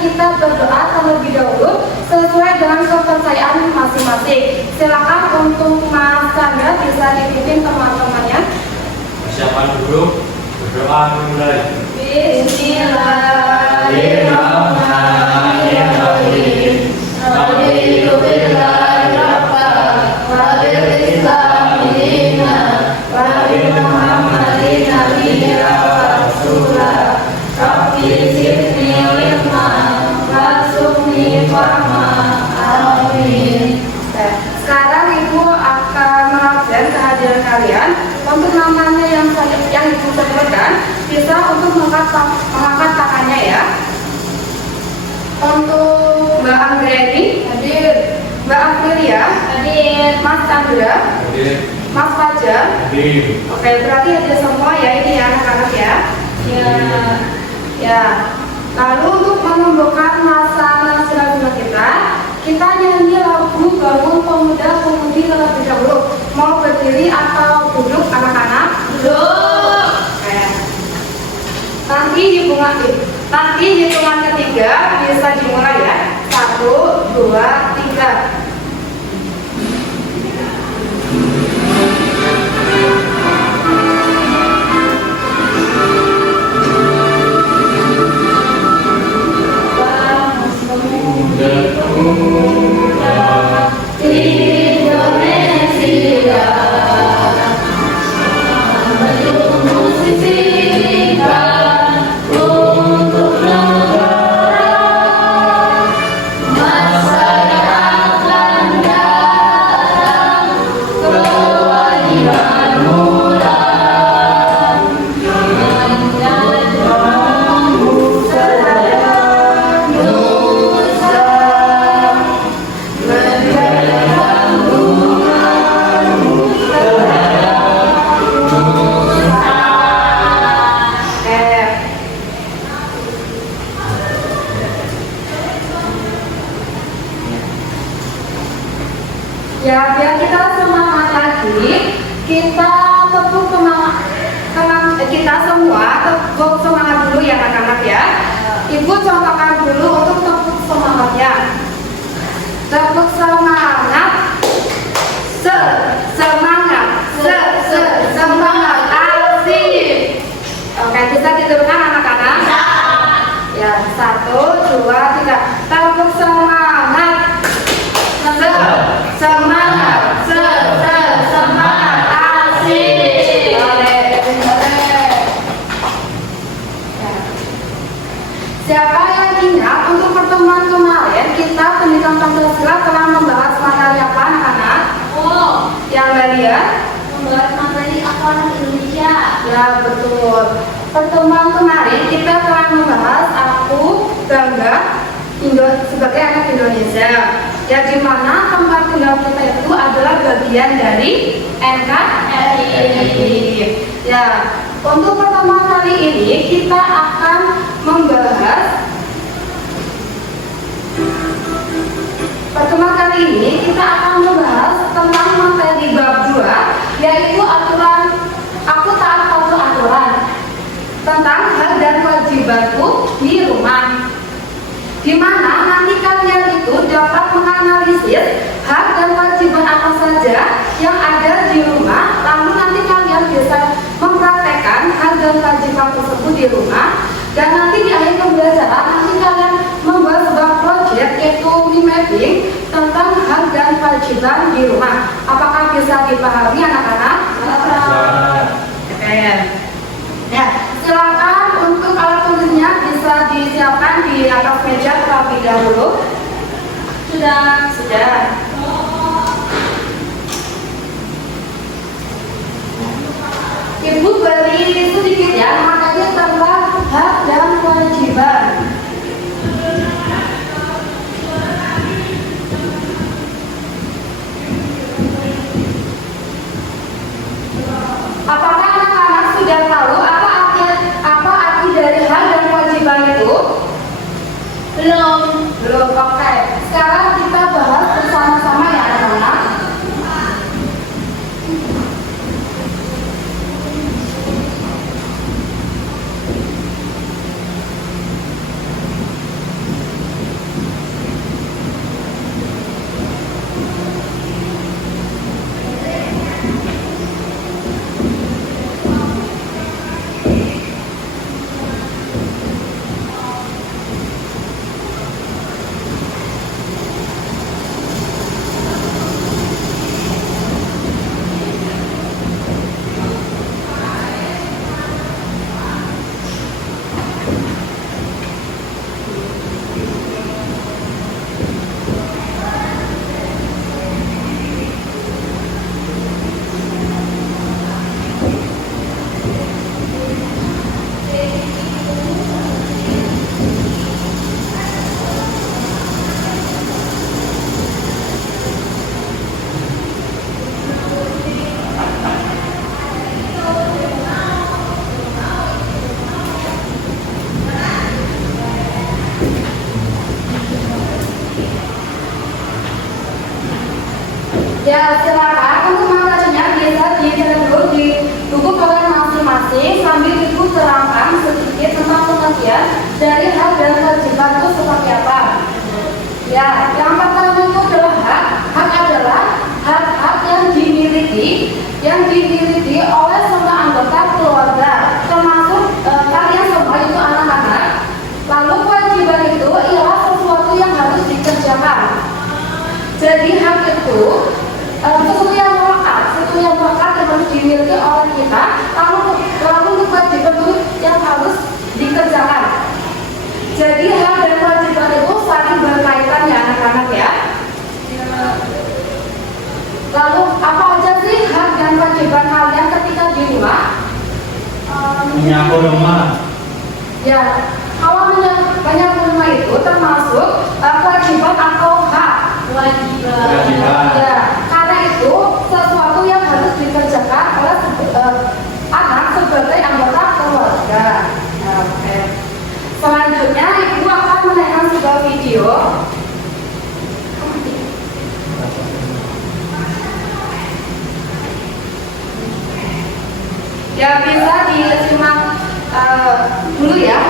kita berdoa terlebih dahulu sesuai dengan kepercayaan masing-masing. Silakan untuk Mas Chandra bisa dipimpin teman-temannya. Persiapan dulu, berdoa dimulai. Bismillahirrahmanirrahim. Sekarang Ibu akan mengabsen kehadiran kalian. Untuk namanya yang Ibu sebutkan, bisa untuk mengangkat tangannya ya. Untuk Mbak Anggreni hadir, Mbak Aprilia hadir, Mas Chandra Hadir. Mas Fajar Hadir. Oke, berarti ada semua ya ini ya anak-anak ya. Ya. Lalu untuk menumbuhkan masa nasionalisme kita nyanyi lagu Bangun Pemuda-Pemudi terlebih dahulu. Mau berdiri atau duduk anak-anak? Duduk. Oke. Nanti hitungan ketiga bisa dimulai ya. 1, 2, 3. Ya, biar kita semangat lagi, kita tepuk kita semua tepuk semangat dulu ya anak-anak ya. Ibu contohkan dulu untuk tepuk semangatnya. Tepuk semangat. Semangat. Semangat. Asik. Oke, bisa diteruskan anak-anak? Ya, 1, 2, 3. Tepuk semangat. Semangat, semangat, asik. Siapa yang ingat untuk pertemuan kemarin kita pendidikan Pancasila telah membahas materi apa anak-anak? Oh, Yang Maria? membahas materi akhlak Indonesia. Ya betul. Pertemuan kemarin kita telah membahas aku bangga sebagai anak Indonesia. Ya, di mana tempat tinggal kita itu adalah bagian dari NKRI. Ya, untuk pertemuan kali ini kita akan membahas tentang materi bab 2, yaitu aturan aku taat patuh aturan tentang hak dan kewajibanku di rumah. Di mana nanti kalian itu dapat menganalisis hak dan kewajiban apa saja yang ada di rumah, lalu nanti kalian bisa mempraktekkan hak dan kewajiban tersebut di rumah. Dan nanti di akhir pembelajaran nanti kalian membuat sebuah proyek yaitu mapping tentang hak dan kewajiban di rumah. Apakah bisa dipahami anak-anak? Oke. Ya, silakan untuk alat tulisnya bisa disiapkan di atas meja terlebih dahulu. Sudah. Ibu beri sedikit ya, makanya tentang hak dan kewajiban. Apakah anak-anak sudah tahu apa arti dari hak dan kewajiban itu? Belum. Oke. Sekarang kita bahas bersama-sama ya anak-anak. Ya, silakan untuk materinya bisa dilihat di buku kalian masing-masing sambil ibu terangkan sedikit tentang pengertian dari hak dan kewajiban itu seperti apa. Ya, yang pertama itu adalah hak. Hak adalah hak-hak yang dimiliki oleh semua anggota keluarga, termasuk kalian semua itu anak-anak. Lalu kewajiban itu ialah sesuatu yang harus dikerjakan. Jadi hak itu sesuatu yang melekat yang harus dimiliki oleh kita. Lalu kewajiban itu yang harus dikerjakan. Jadi hak dan kewajiban itu saling berkaitan ya anak-anak ya. Lalu apa aja sih hak dan kewajiban kalian ketika di rumah? Menyapu rumah. Ya, kalau menyapu rumah itu termasuk kewajiban atau hak? Kewajiban. Ya, karena itu sesuatu yang harus dikerjakan oleh anak sebagai anggota keluarga. Nah, oke. Selanjutnya ibu akan menayangkan sebuah video. Ya, bisa disimak dulu ya.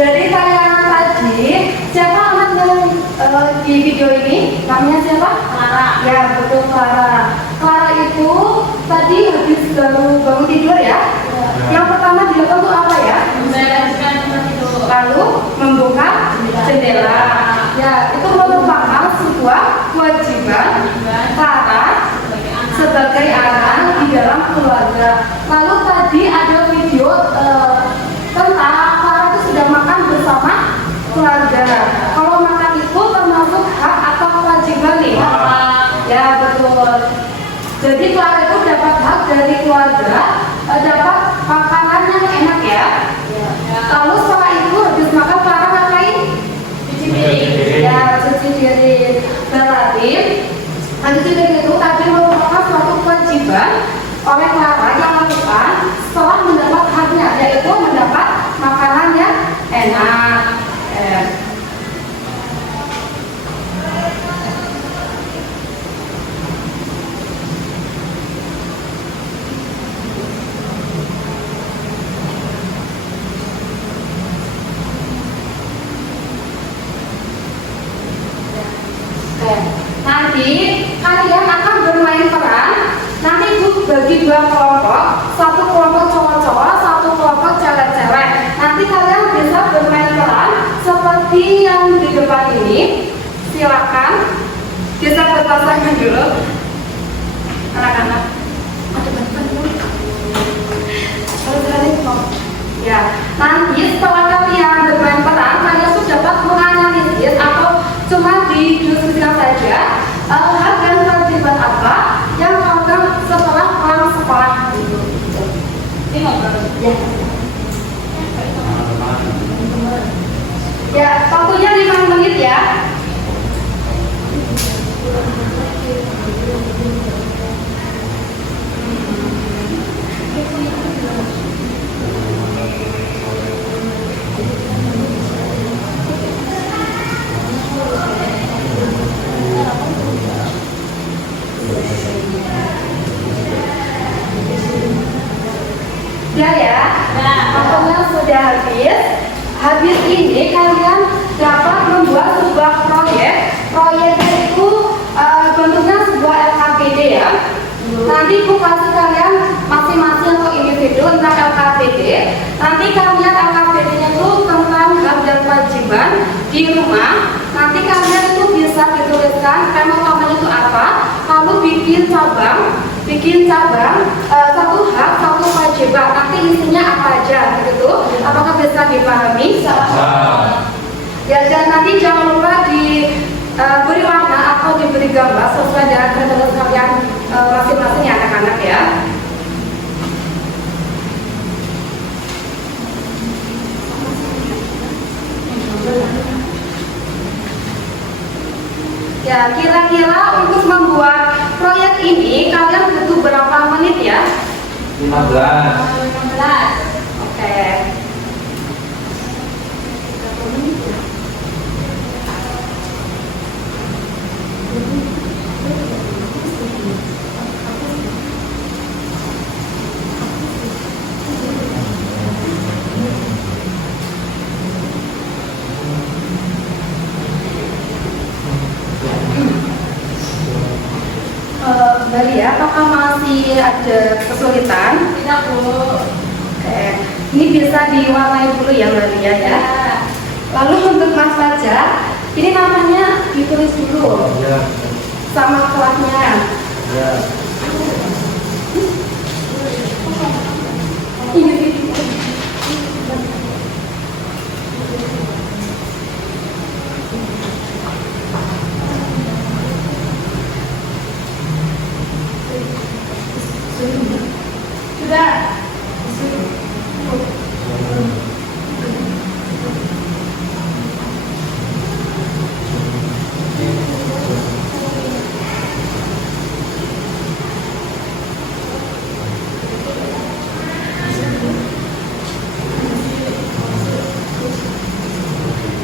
Dari tayangan tadi, siapa anak yang di video ini? Namanya siapa? Clara. Ya, betul Clara. Clara itu tadi habis baru bangun tidur ya. Yang pertama dilakukan itu apa ya? Membereskan tempat tidur. Lalu membuka jendela. Ya, itu merupakan sebuah kewajiban Clara sebagai anak di dalam keluarga. Lalu tadi ada video tentang Clara itu sudah makan bersama keluarga. Kalau makan itu termasuk hak atau kewajiban nih? Ya, betul. Jadi Clara itu dapat hak dari keluarga, dapat makanan yang enak ya. Lalu setelah itu habis makan Clara ngapain? Cuci piring. Ya, cuci piring. Berarti cuci piring itu tadi merupakan suatu kewajiban oleh Clara yang lakukan setelah mendapat haknya, yaitu mendapat makanan yang enak. Nanti kalian akan bermain peran. Nanti ibu bagi dua kelompok, satu kelompok cowok-cowok, satu kelompok cewek-cewek. Nanti kalian bisa bermain peran seperti yang di depan ini. Silakan bisa berpasangan dulu, anak-anak. Ya, nanti setelah kalian bermain peran, kalian sudah dapat menganalisis atau cuma didiskusikan saja hak dan kewajiban apa yang melakukan setelah pulang sekolah gitu. Ini ngobrol. Ya. Ya, waktunya 5 menit ya. Ya, waktunya sudah habis. Habis ini kalian dapat membuat sebuah rumah, nanti kalian itu bisa dituliskan tema utamanya itu apa, lalu bikin cabang satu hak, satu kewajiban. Nanti isinya apa aja gitu. Apakah bisa dipahami? Ya, dan nanti jangan lupa diberi warna atau diberi gambar sesuai dengan kreativitas kalian masing-masing ya anak-anak ya. Ya, kira-kira untuk membuat proyek ini kalian butuh berapa menit ya? 15. 15. Oke. Kembali ya, apakah masih ada kesulitan? Tidak, Bu. Oke, ini bisa diwarnai dulu ya Mbak Lia ya. Lalu untuk Mas Fajar, ini namanya ditulis dulu Ya. sama kelasnya. Ya. Ini Sudah.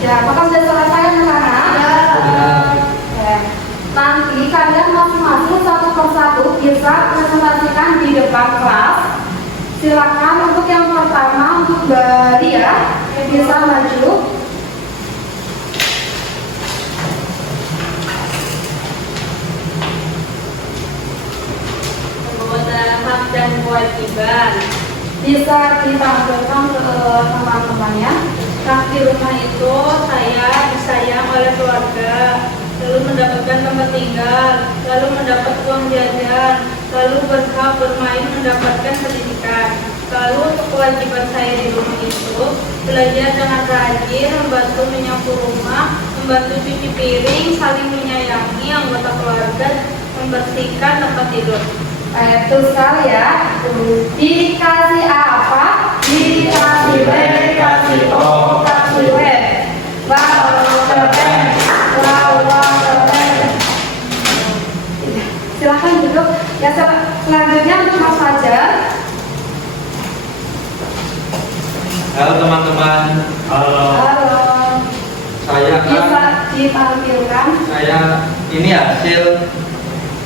ya, apakah sudah selesai anak-anak? Oke. Nanti kalian masing-masing satu persatu bisa presentasikan di depan kelas. Silakan untuk yang pertama untuk Mbak Lia bisa maju. Perbuatan hak dan kewajiban. Bisa ditampilkan ke teman-temannya. Hak di rumah itu saya disayang oleh keluarga, lalu mendapatkan tempat tinggal, lalu mendapat uang jajan, lalu berhak bermain mendapatkan pendidikan. Lalu untuk kewajiban saya di rumah itu belajar dengan rajin, membantu menyapu rumah, membantu cuci piring, saling menyayangi anggota keluarga, membersihkan tempat tidur. Itu sekali ya. Dikasih apa? Dikasih B, kasih O, kasih W. Wow, keren. Wow, keren. Silahkan duduk. Ya, selanjutnya untuk Mas Fajar. Halo teman-teman. Halo. Saya Bisa ditampilkan. ini hasil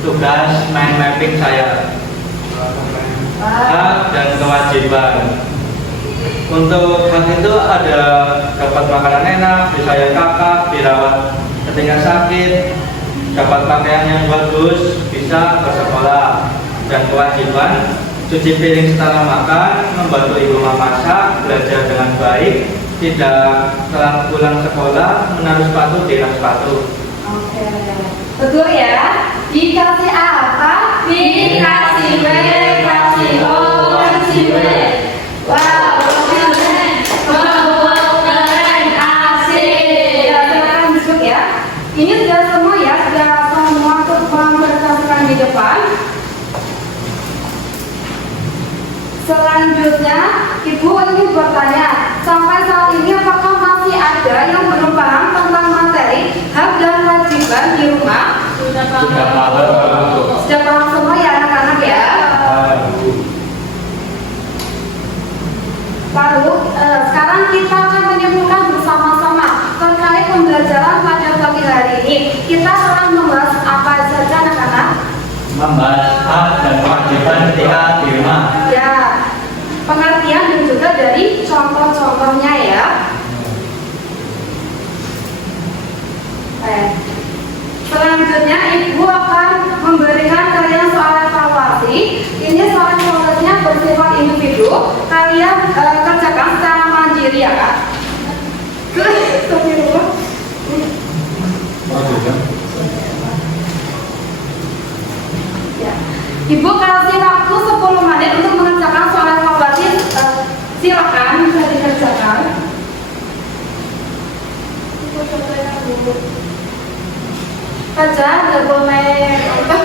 tugas mind mapping saya. Hak dan kewajiban. Untuk hak itu ada dapat makanan enak, disayang kakak, dirawat ketika sakit, dapat pakaian yang bagus, bisa bersekolah. Dan kewajiban, cuci piring setelah makan, membantu ibu memasak, belajar dengan baik, tidak telat pulang sekolah, menaruh sepatu di rak sepatu. Oke. Betul ya. Dikasih apa? Dikasih B, kasih O, kasih W. Wow, keren. Wow, keren. Asik. Ya, silakan duduk ya. Ini sudah semua ya, sudah semua mempresentasikan di depan. Selanjutnya, Ibu ingin bertanya, sampai saat ini apakah masih ada yang belum paham tentang materi hak dan kewajiban di rumah? Sudah Sudah paham. paham. Sudah paham semua ya anak-anak ya? Lalu, sekarang kita akan menyimpulkan bersama-sama terkait pembelajaran pada pagi hari ini. Kita akan membahas apa saja anak-anak? Membahas hak dan kewajiban ketika di rumah. Ya, pengertian dan juga dari contoh-contohnya ya. Selanjutnya Ibu akan memberikan kalian soal evaluasi. Ini soal evaluasinya bersifat individu. Kalian kerjakan secara mandiri ya Kak. Ibu kasih waktu 10 menit untuk mengerjakan soal evaluasi. Silakan bisa dikerjakan. Kerja nggak boleh apa?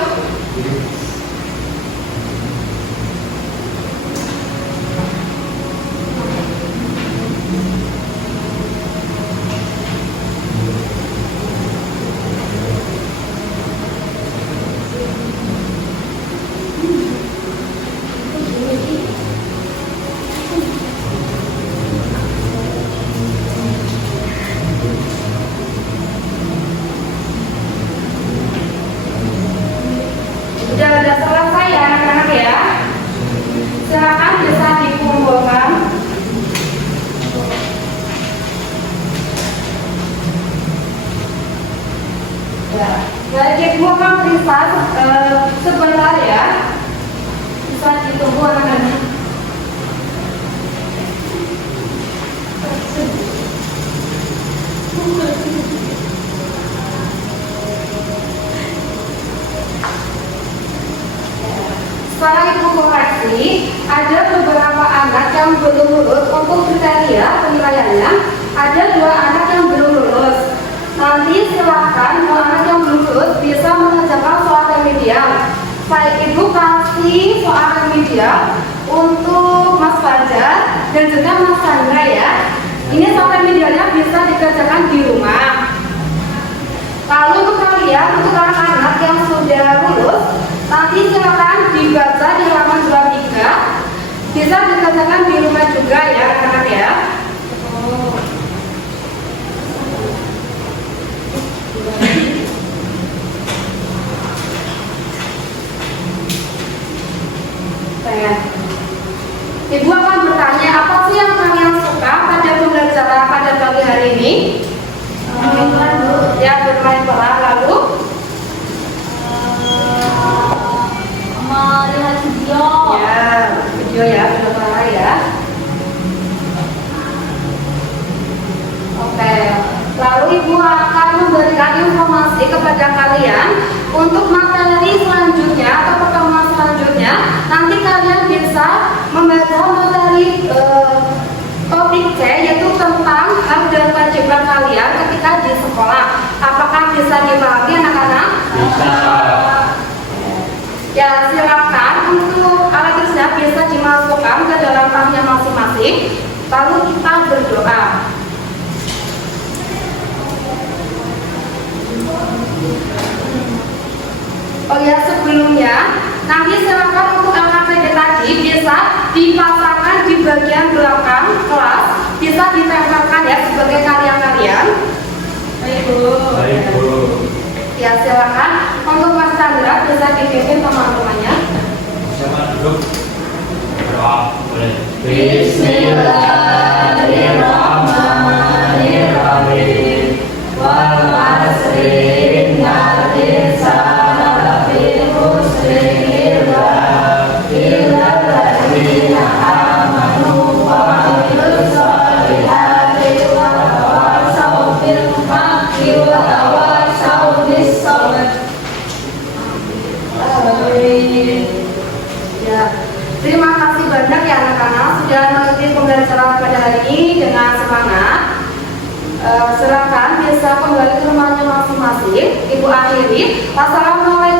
Udah selesai ya anak-anak ya. Silakan bisa dikumpulkan. Ya, baik ibu akan periksa sebentar ya. Bisa ditunggu anak-anak. Setelah ibu koreksi, ada beberapa anak yang belum lulus untuk kriteria penilaiannya. Ada 2 anak yang belum lulus. Nanti silakan 2 anak yang belum lulus bisa mengerjakan soal remedial. Baik ibu kasih soal remedial untuk Mas Fajar dan juga Mas Chandra ya. Ini soal remedialnya bisa dikerjakan di rumah. Lalu untuk kalian, untuk anak-anak yang sudah lulus, nanti silakan dibaca di halaman 23. Bisa dikerjakan di rumah juga ya anak-anak ya. Ibu akan bertanya, apa sih yang kalian suka pada pembelajaran pada pagi hari ini? Ya, bermain bola. Lalu melihat video. ya, video ya, video bola ya. Oke, lalu ibu akan memberikan informasi kepada kalian untuk materi selanjutnya atau pertemuan selanjutnya. Nanti kalian bisa membaca materi topik C, yaitu tentang hak dan kewajiban kalian ketika di sekolah. Apakah bisa dipahami anak-anak? Bisa. Ya, silakan untuk alat tulisnya bisa dimasukkan ke dalam tasnya masing-masing. Lalu kita berdoa. Oh ya, sebelumnya nanti silakan untuk anak PD tadi bisa dipasangkan di bagian belakang kelas, bisa ditempelkan ya sebagai karya-karya. Baik Bu. Baik Bu. Ya, silakan untuk Mas Chandra bisa dipimpin teman-temannya. Siapa duduk? Berdoa boleh. Bismillahirrahmanirrahim. Wal 'asri innal insana lafi khusr illa alladziina aamanu wa 'amilus shalihati wa tawassaw bil haqqi wa tawassaw bis sabr. Ya, terima kasih banyak ya anak-anak sudah mengikuti pembelajaran pada hari ini dengan semangat. Silakan bisa kembali ke rumahnya masing-masing. Ibu akhiri. Wassalamualaikum